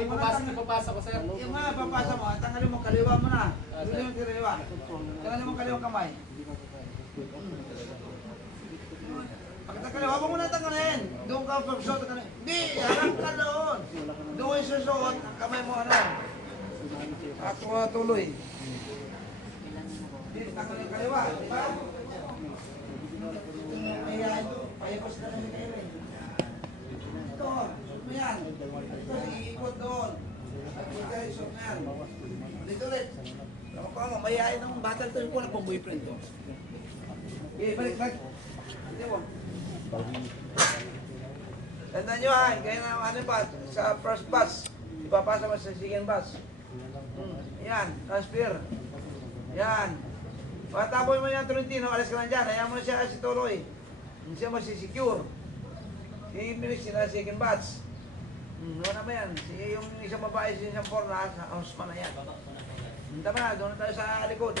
ipapasa ko sa'yo. Yung mga papasa mo, tanggalin mo, kaliwa mo na. Tanggalin mo kaliwa. Tanggalin mo kaliwa kamay. Pagkakaliwa, huwag mo na tanggalin. Doon ka pagsuot, tanggalin. Hindi, harap ka doon. Doon isusuot, ang kamay mo ano. Ako tuloy. Hindi, tanggalin kaliwa, di ba? Ayan, payapos na lang kayo eh. Ito, suot mo yan. Ito, iikot doon. At ika, suot mo yan. Dito ulit. Tama ko mo, mayayain ng batal to yung kulang pang boyfriend to. Okay, balik. Hindi mo. Tandaan nyo ha, kaya na ano ba, sa first bus, ipapasa mo sa second bus. Yan, transfer. Yan. Pagkataboy mo yan, Tolentino, alas ka lang dyan, hayaan mo na siya si Toloy. Hindi siya masisecure. Ibilis sila second batch. Doon naman yan. Yung isang babae, isang porna, sa house man na yan. Tama na, doon na tayo sa likod.